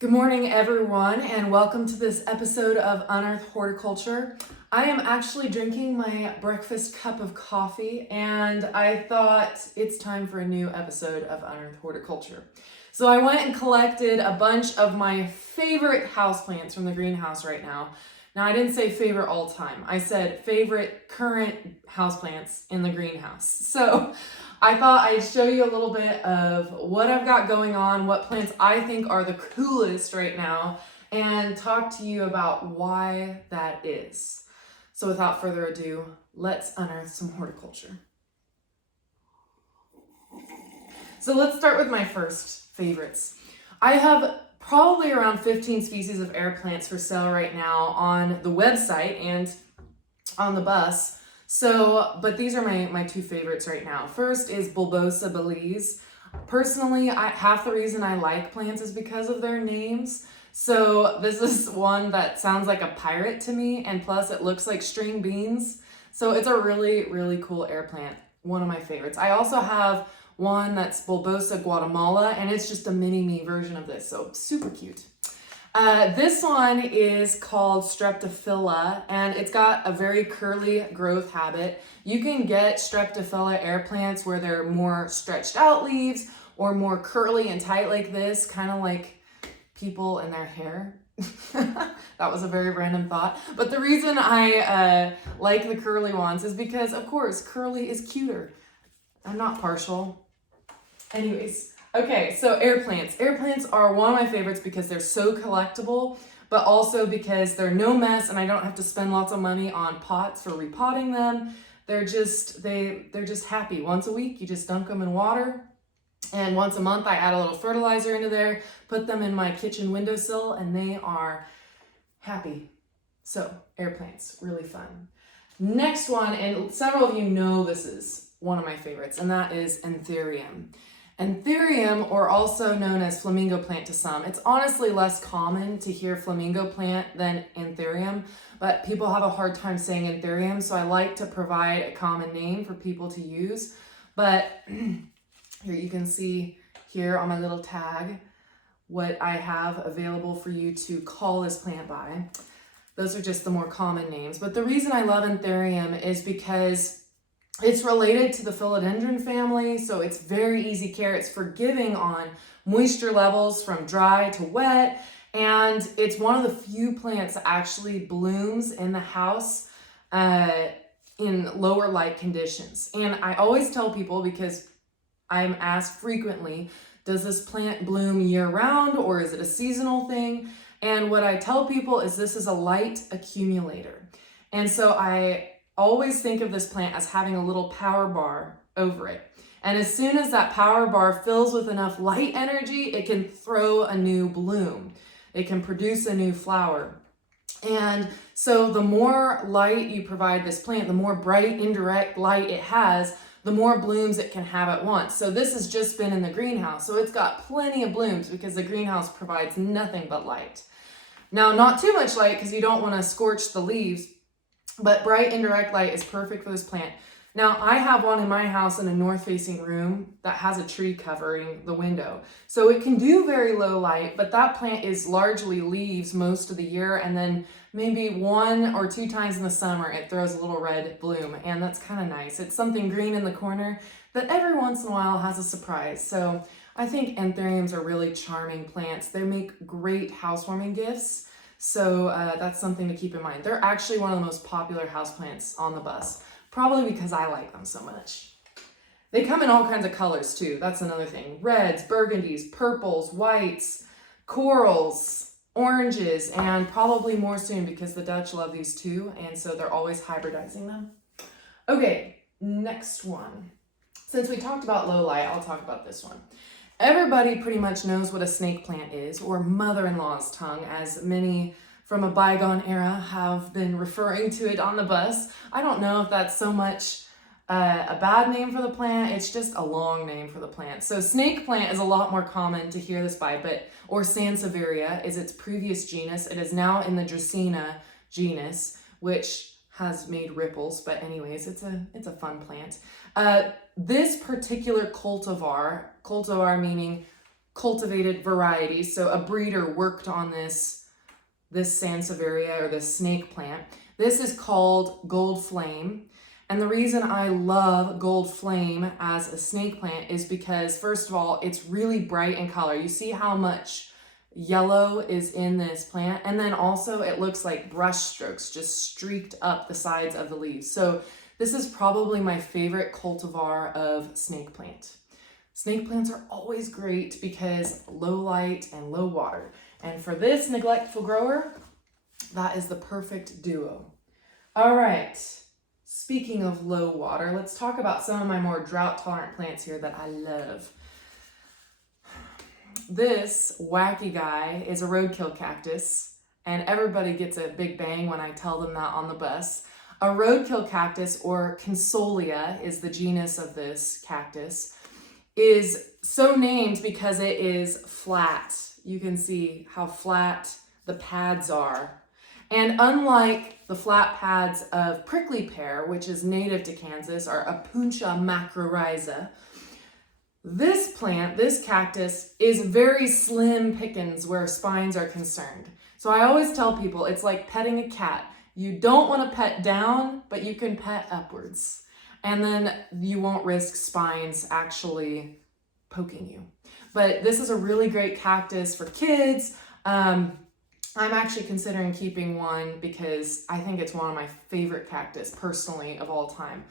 Good morning, everyone, and welcome to this episode of Unearth Horticulture. I am actually drinking my breakfast cup of coffee, and I thought it's time for a new episode of Unearth Horticulture. So I went and collected a bunch of my favorite houseplants from the greenhouse right now. Now, I didn't say favorite all time. I said favorite current houseplants in the greenhouse. So I thought I'd show you a little bit of what I've got going on, what plants I think are the coolest right now, and talk to you about why that is. So without further ado, let's unearth some horticulture. So let's start with my first favorites. I have probably around 15 species of air plants for sale right now on the website and on the bus. But these are my two favorites right now. First is Bulbosa Belize. Personally, half the reason I like plants is because of their names. So this is one that sounds like a pirate to me, and plus it looks like string beans. So it's a really, really cool air plant. One of my favorites. I also have one that's Bulbosa Guatemala, and it's just a mini-me version of this, so super cute. This one is called Streptophila, and it's got a very curly growth habit. You can get Streptophila air plants where they're more stretched out leaves or more curly and tight like this, kind of like people and their hair. That was a very random thought. But the reason I like the curly ones is because, of course, curly is cuter. I'm not partial. Anyways. Okay, so air plants. Air plants are one of my favorites because they're so collectible, but also because they're no mess and I don't have to spend lots of money on pots for repotting them. They're just happy. Once a week, you just dunk them in water, and once a month I add a little fertilizer into there, put them in my kitchen windowsill, and they are happy. So air plants, really fun. Next one, and several of you know this is one of my favorites, and that is Anthurium. Anthurium, or also known as flamingo plant to some. It's honestly less common to hear flamingo plant than Anthurium, but people have a hard time saying Anthurium, so I like to provide a common name for people to use. But here you can see here on my little tag what I have available for you to call this plant by. Those are just the more common names. But the reason I love Anthurium is because it's related to the philodendron family, so it's very easy care. It's forgiving on moisture levels from dry to wet, and it's one of the few plants that actually blooms in the house in lower light conditions. And I always tell people, because I'm asked frequently, does this plant bloom year-round or is it a seasonal thing? And what I tell people is this is a light accumulator. And so I always think of this plant as having a little power bar over it. And as soon as that power bar fills with enough light energy, it can throw a new bloom. It can produce a new flower. And so the more light you provide this plant, the more bright indirect light it has, the more blooms it can have at once. So this has just been in the greenhouse, so it's got plenty of blooms because the greenhouse provides nothing but light. Now, not too much light because you don't want to scorch the leaves, but bright indirect light is perfect for this plant. Now, I have one in my house in a north-facing room that has a tree covering the window. So it can do very low light, but that plant is largely leaves most of the year, and then maybe 1 or 2 times in the summer it throws a little red bloom, and that's kind of nice. It's something green in the corner that every once in a while has a surprise. So I think Anthuriums are really charming plants. They make great housewarming gifts. So that's something to keep in mind. They're actually one of the most popular houseplants on the bus, probably because I like them so much. They come in all kinds of colors too. That's another thing. Reds, burgundies, purples, whites, corals, oranges, and probably more soon because the Dutch love these too, and so they're always hybridizing them. Okay, next one. Since we talked about low light, I'll talk about this one. Everybody pretty much knows what a snake plant is, or mother-in-law's tongue, as many from a bygone era have been referring to it on the bus. I don't know if that's so much a bad name for the plant, it's just a long name for the plant. So snake plant is a lot more common to hear this by, or Sansevieria is its previous genus. It is now in the Dracaena genus, which has made ripples, but anyways, it's a fun plant. This particular cultivar meaning cultivated varieties. So a breeder worked on this Sansevieria or this snake plant. This is called Gold Flame. And the reason I love Gold Flame as a snake plant is because, first of all, it's really bright in color. You see how much yellow is in this plant, and then also it looks like brush strokes just streaked up the sides of the leaves. So this is probably my favorite cultivar of snake plant. Snake plants are always great because low light and low water. And for this neglectful grower, that is the perfect duo. All right, speaking of low water, let's talk about some of my more drought tolerant plants here that I love. This wacky guy is a roadkill cactus, and everybody gets a big bang when I tell them that on the bus. A roadkill cactus, or Consolia is the genus of this cactus, is so named because it is flat. You can see how flat the pads are. And unlike the flat pads of prickly pear, which is native to Kansas, or Apuntia macrorhiza, this plant, this cactus, is very slim pickings where spines are concerned. So I always tell people it's like petting a cat. You don't want to pet down, but you can pet upwards. And then you won't risk spines actually poking you. But this is a really great cactus for kids. I'm actually considering keeping one because I think it's one of my favorite cactus personally of all time.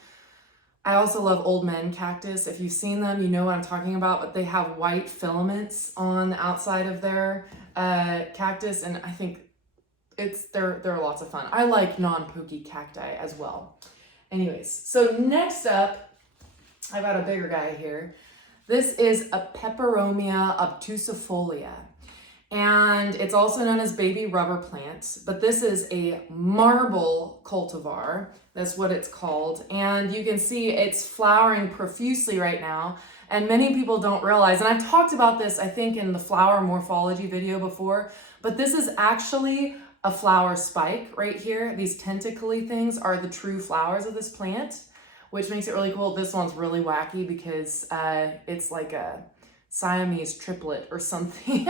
I also love old men cactus. If you've seen them, you know what I'm talking about, but they have white filaments on the outside of their cactus, and I think they're lots of fun. I like non-pokey cacti as well. Anyways, so next up, I've got a bigger guy here. This is a Peperomia obtusifolia, and it's also known as baby rubber plant, but this is a marble cultivar. That's what it's called. And you can see it's flowering profusely right now. And many people don't realize, and I've talked about this, I think, in the flower morphology video before, but this is actually a flower spike right here. These tentacly things are the true flowers of this plant, which makes it really cool. This one's really wacky because it's like a Siamese triplet or something,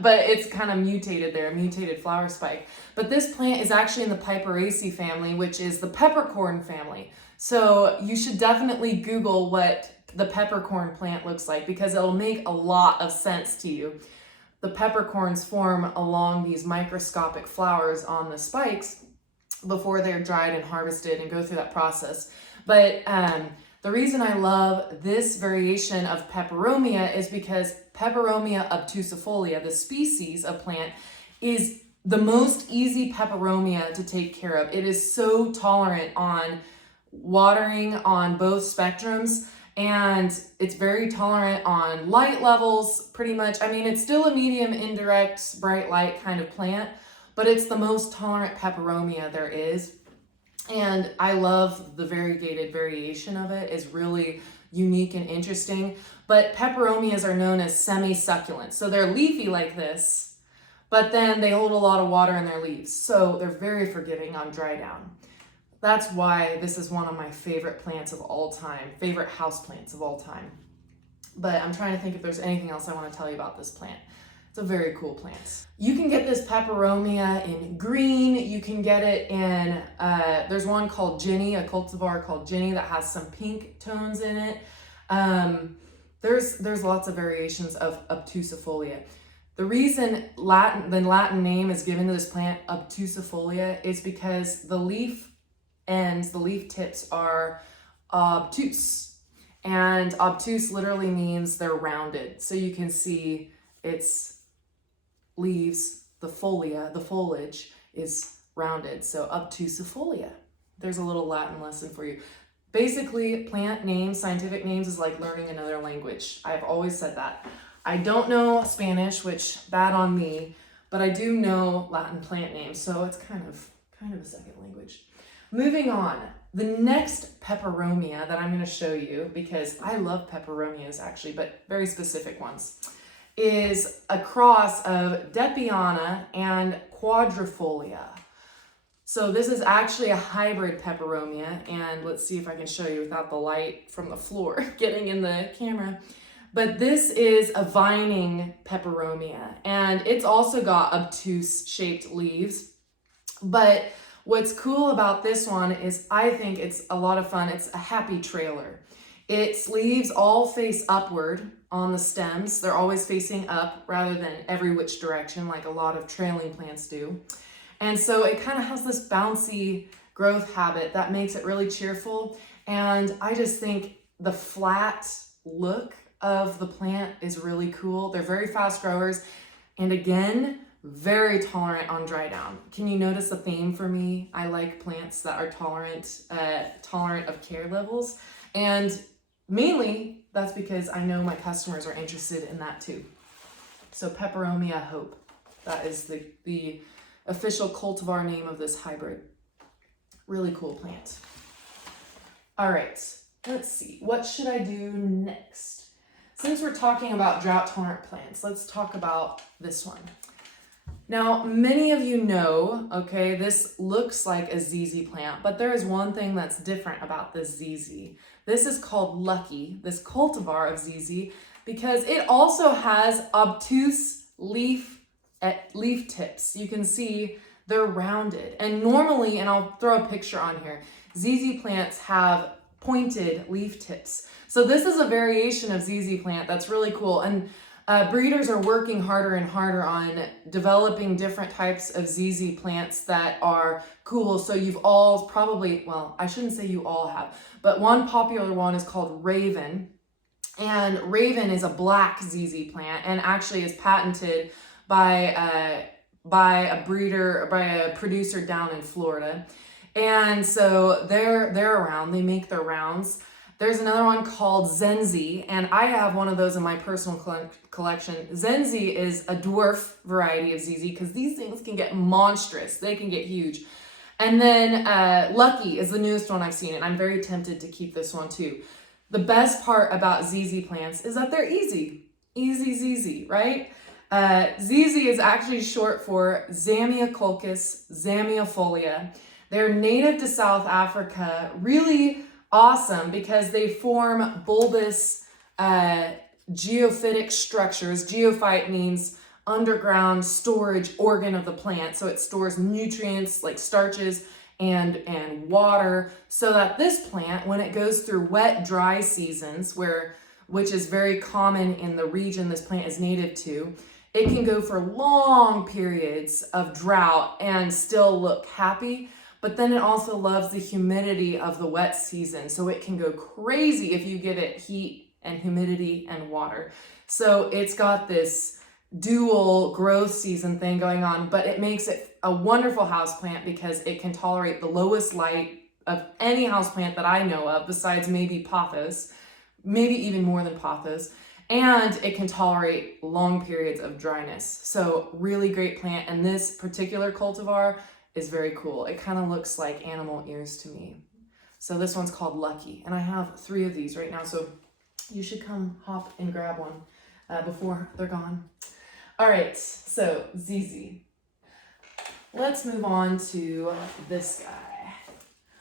but it's kind of mutated there, a mutated flower spike. But this plant is actually in the Piperaceae family, which is the peppercorn family. So you should definitely Google what the peppercorn plant looks like because it'll make a lot of sense to you. The peppercorns form along these microscopic flowers on the spikes before they're dried and harvested and go through that process. But the reason I love this variation of Peperomia is because Peperomia obtusifolia, the species of plant, is the most easy Peperomia to take care of. It is so tolerant on watering on both spectrums, and it's very tolerant on light levels, pretty much. I mean, it's still a medium, indirect, bright light kind of plant, but it's the most tolerant Peperomia there is. And I love the variegated variation of it. It's really unique and interesting. But peperomias are known as semi-succulent. So they're leafy like this, but then they hold a lot of water in their leaves. So they're very forgiving on dry down. That's why this is one of my favorite plants of all time, favorite house plants of all time. But I'm trying to think if there's anything else I want to tell you about this plant. It's a very cool plant. You can get this peperomia in green. You can get it in, there's one called Ginny, a cultivar called Ginny that has some pink tones in it. There's lots of variations of obtusifolia. The reason the Latin name is given to this plant, obtusifolia, is because the leaf ends, the leaf tips are obtuse. And obtuse literally means they're rounded. So you can see its leaves, the foliage is rounded. So obtusifolia. There's a little Latin lesson for you. Basically, plant names, scientific names is like learning another language. I've always said that. I don't know Spanish, which bad on me, but I do know Latin plant names, so it's kind of a second language. Moving on, the next peperomia that I'm going to show you, because I love peperomias actually, but very specific ones, is a cross of Depiana and Quadrifolia. So this is actually a hybrid peperomia, and let's see if I can show you without the light from the floor getting in the camera. But this is a vining peperomia, and it's also got obtuse shaped leaves. But what's cool about this one is I think it's a lot of fun. It's a happy trailer. Its leaves all face upward on the stems. They're always facing up rather than every which direction like a lot of trailing plants do. And so it kind of has this bouncy growth habit that makes it really cheerful. And I just think the flat look of the plant is really cool. They're very fast growers. And again, very tolerant on dry down. Can you notice the theme for me? I like plants that are tolerant of care levels. And mainly that's because I know my customers are interested in that too. So Peperomia Hope, that is the official cultivar name of this hybrid. Really cool plant. All right, let's see. What should I do next? Since we're talking about drought tolerant plants, let's talk about this one. Now, many of you know, okay, this looks like a ZZ plant, but there is one thing that's different about this ZZ. This is called Lucky, this cultivar of ZZ, because it also has obtuse leaf tips. You can see they're rounded. And normally, and I'll throw a picture on here, ZZ plants have pointed leaf tips. So this is a variation of ZZ plant that's really cool. And breeders are working harder and harder on developing different types of ZZ plants that are cool. So you've all probably, well, I shouldn't say you all have, but one popular one is called Raven. And Raven is a black ZZ plant and actually is patented by a producer down in Florida. And so they're around, they make their rounds. There's another one called Zenzi, and I have one of those in my personal collection. Zenzi is a dwarf variety of ZZ because these things can get monstrous. They can get huge. And then Lucky is the newest one I've seen, and I'm very tempted to keep this one too. The best part about ZZ plants is that they're easy. Easy ZZ, right? ZZ is actually short for Zamioculcas zamiifolia. They're native to South Africa, really awesome because they form bulbous geophytic structures. Geophyte means underground storage organ of the plant. So it stores nutrients like starches and water so that this plant, when it goes through wet, dry seasons, which is very common in the region this plant is native to, it can go for long periods of drought and still look happy. But then it also loves the humidity of the wet season. So it can go crazy if you give it heat and humidity and water. So it's got this dual growth season thing going on, but it makes it a wonderful houseplant because it can tolerate the lowest light of any houseplant that I know of, besides maybe pothos, maybe even more than pothos. And it can tolerate long periods of dryness. So really great plant. And this particular cultivar is very cool. It kind of looks like animal ears to me. So this one's called Lucky, and I have 3 of these right now, so you should come hop and grab one before they're gone. All right, so ZZ. Let's move on to this guy.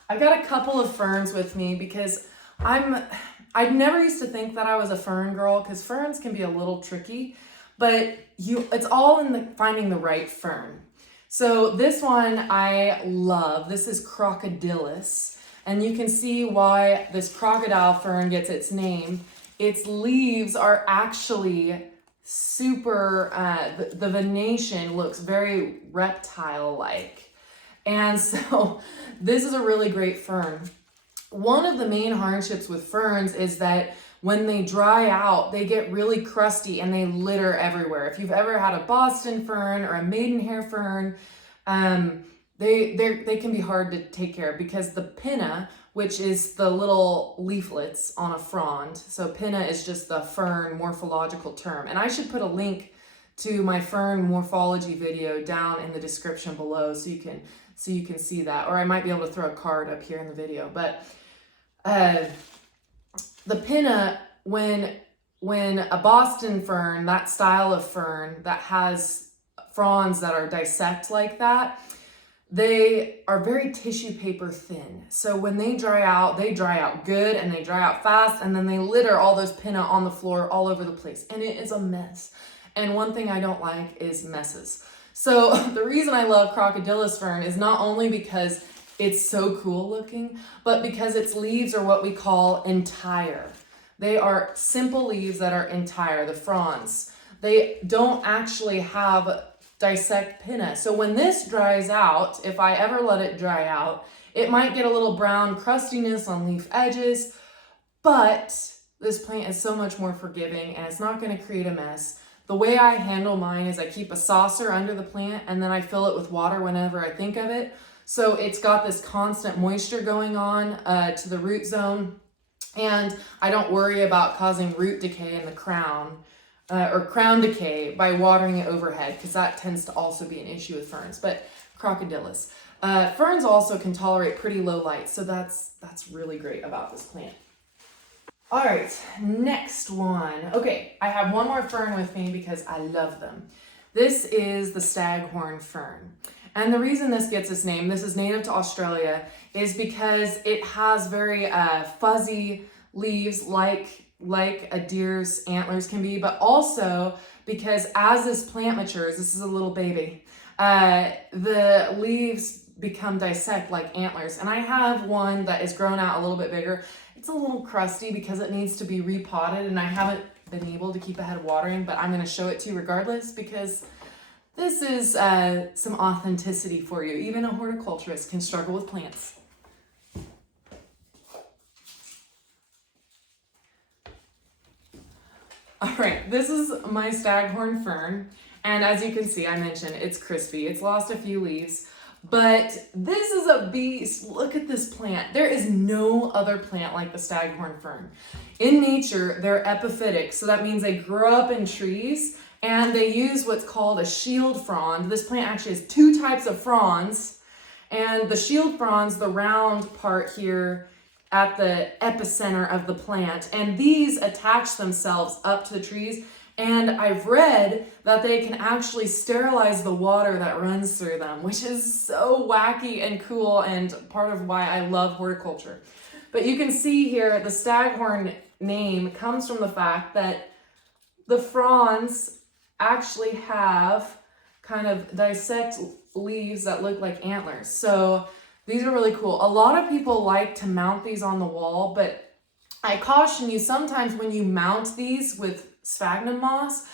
I've got a couple of ferns with me because I never used to think that I was a fern girl because ferns can be a little tricky, but it's all in finding the right fern. So this one I love. This is Crocodilus, and you can see why this crocodile fern gets its name. Its leaves are actually super, the venation looks very reptile-like. And so this is a really great fern. One of the main hardships with ferns is that when they dry out, they get really crusty and they litter everywhere. If you've ever had a Boston fern or a maidenhair fern, they can be hard to take care of because the pinna, which is the little leaflets on a frond, so pinna is just the fern morphological term. And I should put a link to my fern morphology video down in the description below so you can see that, or I might be able to throw a card up here in the video. But the pinna, when a Boston fern, that style of fern that has fronds that are dissect like that, they are very tissue paper thin. So when they dry out good and they dry out fast, and then they litter all those pinna on the floor all over the place. And it is a mess. And one thing I don't like is messes. So the reason I love crocodilus fern is not only because it's so cool looking, but because its leaves are what we call entire. They are simple leaves that are entire, the fronds. They don't actually have dissect pinna. So when this dries out, if I ever let it dry out, it might get a little brown crustiness on leaf edges, but this plant is so much more forgiving and it's not going to create a mess. The way I handle mine is I keep a saucer under the plant and then I fill it with water whenever I think of it. So it's got this constant moisture going on to the root zone, and I don't worry about causing root decay in the crown or crown decay by watering it overhead, because that tends to also be an issue with ferns. But crocodilus. Ferns also can tolerate pretty low light, so that's really great about this plant. All right, next one. Okay, I have one more fern with me because I love them. This is the staghorn fern. And the reason this gets its name, this is native to Australia, is because it has very fuzzy leaves like a deer's antlers can be, but also because as this plant matures, this is a little baby, the leaves become dissect like antlers. And I have one that is grown out a little bit bigger. It's a little crusty because it needs to be repotted, and I haven't been able to keep ahead of watering, but I'm going to show it to you regardless because this is some authenticity for you. Even a horticulturist can struggle with plants. All right, this is my staghorn fern. And as you can see, I mentioned it's crispy. It's lost a few leaves, but this is a beast. Look at this plant. There is no other plant like the staghorn fern. In nature, they're epiphytic. So that means they grow up in trees, and they use what's called a shield frond. This plant actually has two types of fronds, and the shield fronds, the round part here at the epicenter of the plant, and these attach themselves up to the trees, and I've read that they can actually sterilize the water that runs through them, which is so wacky and cool and part of why I love horticulture. But you can see here the staghorn name comes from the fact that the fronds actually have kind of dissect leaves that look like antlers. So these are really cool. A lot of people like to mount these on the wall, but I caution you, sometimes when you mount these with sphagnum moss,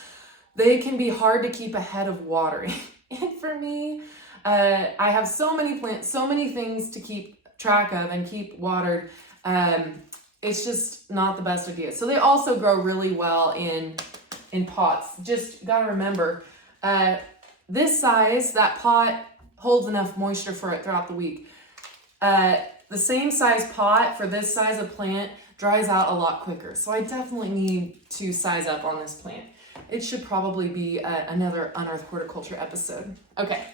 they can be hard to keep ahead of watering. And for me, I have so many plants, so many things to keep track of and keep watered. It's just not the best idea. So they also grow really well in pots. Just gotta remember, this size, that pot holds enough moisture for it throughout the week. The same size pot for this size of plant dries out a lot quicker. So I definitely need to size up on this plant. It should probably be another Unearth Horticulture episode. Okay,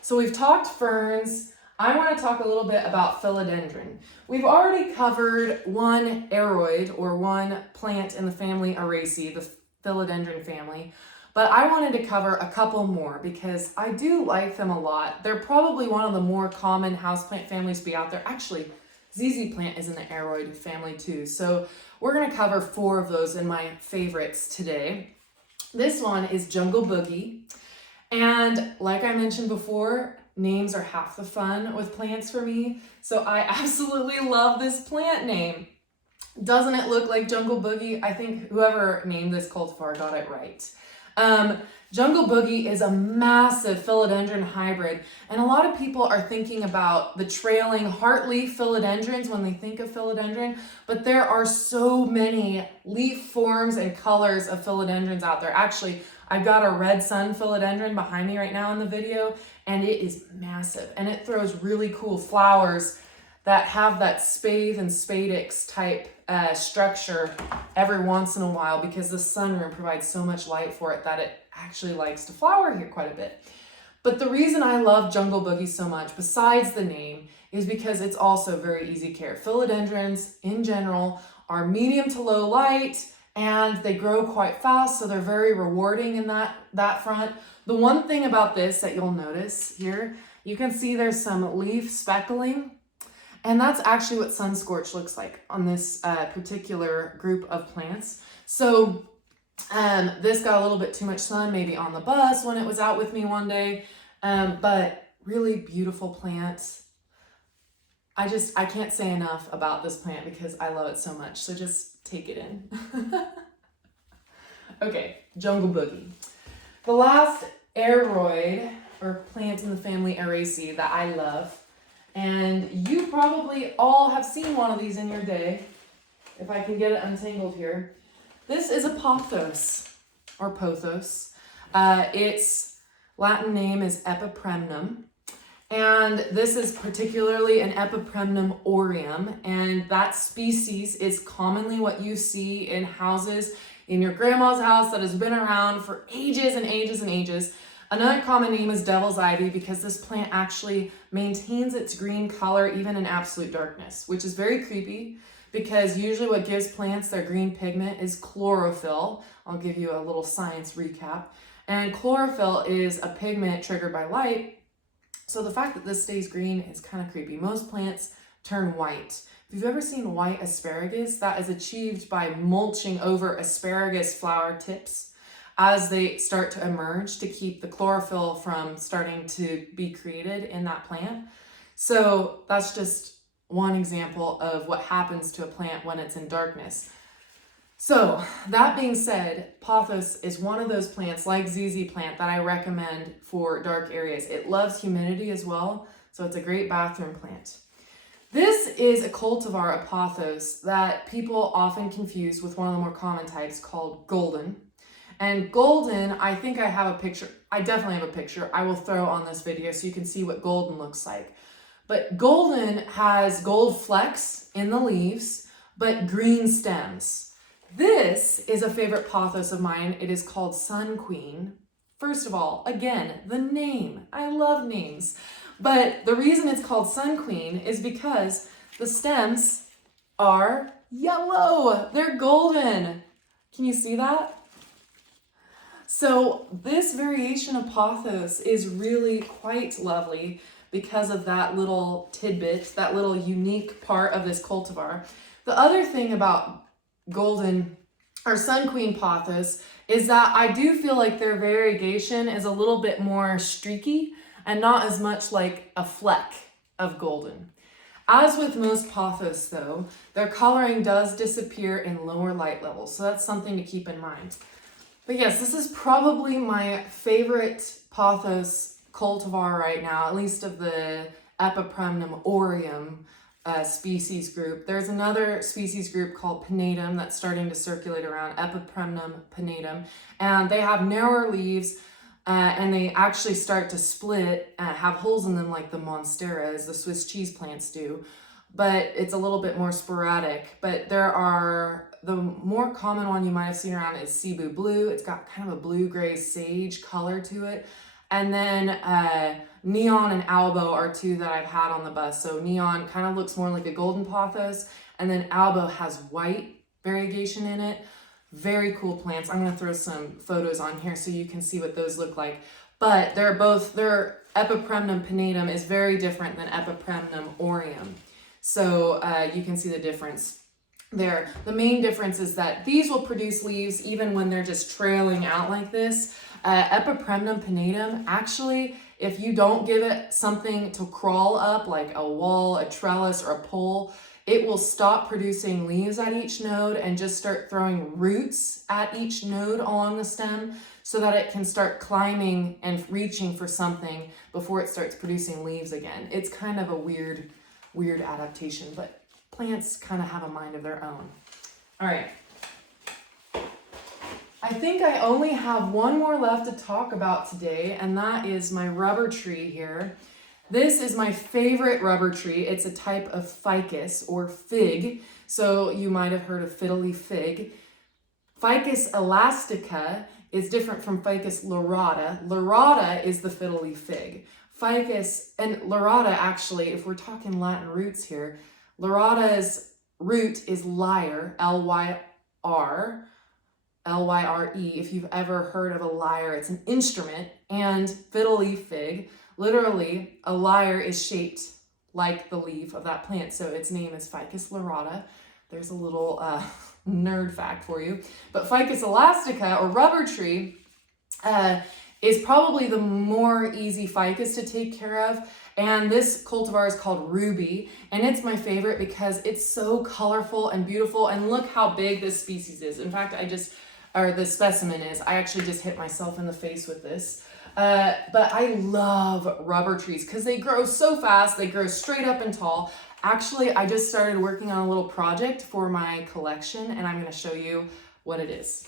so we've talked ferns. I want to talk a little bit about philodendron. We've already covered one aroid, or one plant in the family Araceae, the philodendron family, but I wanted to cover a couple more because I do like them a lot. They're probably one of the more common houseplant families to be out there. Actually, ZZ plant is in the aroid family too. So we're going to cover 4 of those in my favorites today. This one is Jungle Boogie. And like I mentioned before, names are half the fun with plants for me. So I absolutely love this plant name. Doesn't it look like Jungle Boogie? I think whoever named this cultivar got it right. Jungle Boogie is a massive philodendron hybrid, and a lot of people are thinking about the trailing heartleaf philodendrons when they think of philodendron, but there are so many leaf forms and colors of philodendrons out there. Actually, I've got a red sun philodendron behind me right now in the video, and it is massive, and it throws really cool flowers that have that spathe and spadix type structure every once in a while, because the sunroom provides so much light for it that it actually likes to flower here quite a bit. But the reason I love Jungle Boogie so much, besides the name, is because it's also very easy care. Philodendrons in general are medium to low light, and they grow quite fast, so they're very rewarding in that front. The one thing about this that you'll notice here You can see there's some leaf speckling, and that's actually what sun scorch looks like on this particular group of plants. So this got a little bit too much sun, maybe on the bus when it was out with me one day, but really beautiful plant. I can't say enough about this plant because I love it so much. So just take it in. Okay, jungle boogie. The last aroid or plant in the family Araceae that I love, and you probably all have seen one of these in your day, if I can get it untangled here. This is a pothos or pothos. Its Latin name is Epipremnum. And this is particularly an Epipremnum aureum, and that species is commonly what you see in houses in your grandma's house that has been around for ages and ages and ages. Another common name is devil's ivy because this plant actually maintains its green color even in absolute darkness, which is very creepy because usually what gives plants their green pigment is chlorophyll. I'll give you a little science recap. And chlorophyll is a pigment triggered by light. So the fact that this stays green is kind of creepy. Most plants turn white. If you've ever seen white asparagus, that is achieved by mulching over asparagus flower tips as they start to emerge to keep the chlorophyll from starting to be created in that plant. So that's just one example of what happens to a plant when it's in darkness. So that being said, pothos is one of those plants like ZZ plant that I recommend for dark areas. It loves humidity as well, so it's a great bathroom plant. This is a cultivar of pothos that people often confuse with one of the more common types called golden. And golden, I think I have a picture. I definitely have a picture I will throw on this video so you can see what golden looks like. But golden has gold flecks in the leaves, but green stems. This is a favorite pothos of mine. It is called Sun Queen. First of all, again, the name. I love names. But the reason it's called Sun Queen is because the stems are yellow. They're golden. Can you see that? So this variation of pothos is really quite lovely because of that little tidbit, that little unique part of this cultivar. The other thing about golden or Sun Queen pothos is that I do feel like their variegation is a little bit more streaky and not as much like a fleck of golden. As with most pothos though, their coloring does disappear in lower light levels, so that's something to keep in mind. But yes, this is probably my favorite pothos cultivar right now, at least of the Epipremnum aureum species group. There's another species group called pinnatum that's starting to circulate around, Epipremnum pinnatum, and they have narrower leaves and they actually start to split, have holes in them like the monsteras, the Swiss cheese plants do, but it's a little bit more sporadic. But the more common one you might have seen around is Cebu blue. It's got kind of a blue-gray sage color to it. And then Neon and Albo are two that I've had on the bus. So Neon kind of looks more like a golden pothos, and then Albo has white variegation in it. Very cool plants. I'm going to throw some photos on here so you can see what those look like. But their Epipremnum pinnatum is very different than Epipremnum aureum. So you can see the difference there. The main difference is that these will produce leaves even when they're just trailing out like this. Epipremnum pinnatum, actually, if you don't give it something to crawl up, like a wall, a trellis, or a pole, it will stop producing leaves at each node and just start throwing roots at each node along the stem so that it can start climbing and reaching for something before it starts producing leaves again. It's kind of a weird adaptation, but plants kind of have a mind of their own. All right. I think I only have one more left to talk about today, and that is my rubber tree here. This is my favorite rubber tree. It's a type of ficus or fig, so you might have heard of fiddly fig. Ficus elastica is different from Ficus lyrata. Lyrata is the fiddly fig. Ficus and lyrata, actually, if we're talking Latin roots here, lyrata's root is lyre, L-Y-R-E. If you've ever heard of a lyre, it's an instrument. And fiddly fig, literally a lyre is shaped like the leaf of that plant. So its name is Ficus lyrata. There's a little nerd fact for you. But Ficus elastica, or rubber tree, is probably the more easy ficus to take care of. And this cultivar is called Ruby, and it's my favorite because it's so colorful and beautiful. And look how big this species is. In fact, this specimen is. I actually just hit myself in the face with this. But I love rubber trees because they grow so fast. They grow straight up and tall. Actually, I just started working on a little project for my collection, and I'm going to show you what it is.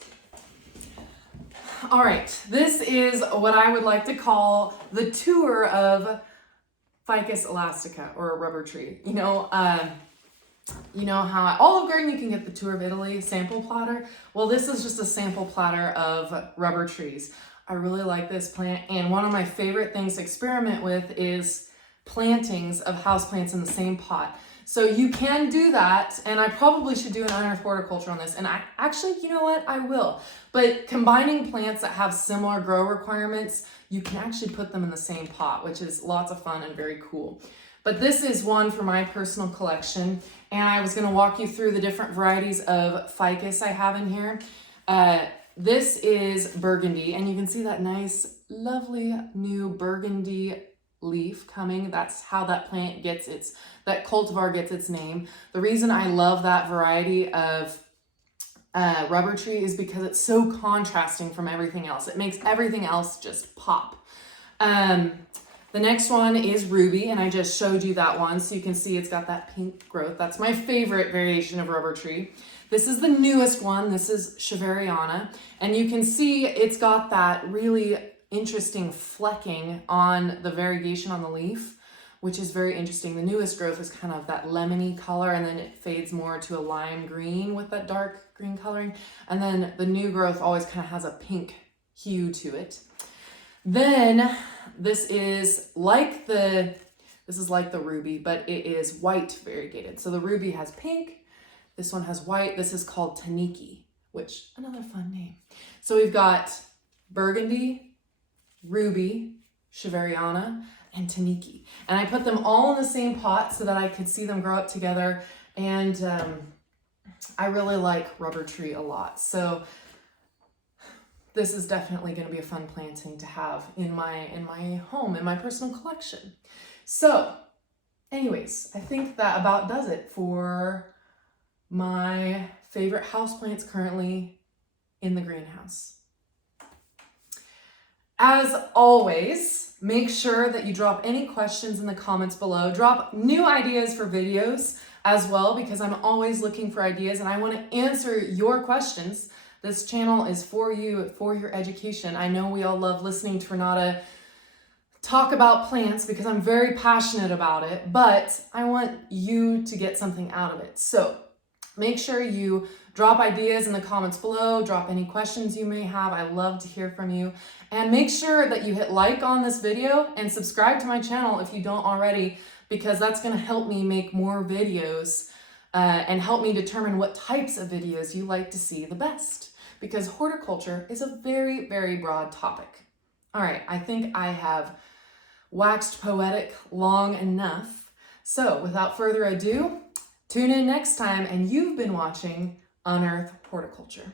All right, this is what I would like to call the tour of Ficus elastica, or a rubber tree. You know how at Olive Garden you can get the tour of Italy sample platter? Well, this is just a sample platter of rubber trees. I really like this plant, and one of my favorite things to experiment with is plantings of houseplants in the same pot. So you can do that, and I probably should do an Unearth Horticulture on this, and I actually, you know what, I will. But combining plants that have similar grow requirements, you can actually put them in the same pot, which is lots of fun and very cool. But this is one for my personal collection, and I was going to walk you through the different varieties of ficus I have in here. This is burgundy, and you can see that nice, lovely new burgundy leaf coming. That's how that plant gets that cultivar gets its name. The reason I love that variety of rubber tree is because it's so contrasting from everything else. It makes everything else just pop. The next one is Ruby, and I just showed you that one, so you can see it's got that pink growth. That's my favorite variation of rubber tree. This is the newest one. This is Shaveriana, and you can see it's got that really interesting flecking on the variegation on the leaf, which is very interesting. The newest growth is kind of that lemony color, and then it fades more to a lime green with that dark green coloring. And then the new growth always kind of has a pink hue to it. Then this is like the Ruby, but it is white variegated. So the Ruby has pink, this one has white. This is called Taniki, which another fun name. So we've got burgundy, Ruby, Shaveriana, and Taniki. And I put them all in the same pot so that I could see them grow up together. And I really like rubber tree a lot. So this is definitely going to be a fun planting to have in my home, in my personal collection. So anyways, I think that about does it for my favorite houseplants currently in the greenhouse. As always, make sure that you drop any questions in the comments below. Drop new ideas for videos as well, because I'm always looking for ideas and I want to answer your questions. This channel is for you, for your education. I know we all love listening to Renata talk about plants because I'm very passionate about it, but I want you to get something out of it. So make sure you drop ideas in the comments below, drop any questions you may have. I love to hear from you. And make sure that you hit like on this video and subscribe to my channel if you don't already, because that's gonna help me make more videos and help me determine what types of videos you like to see the best, because horticulture is a very, very broad topic. All right, I think I have waxed poetic long enough. So without further ado, tune in next time, and you've been watching Unearth Horticulture.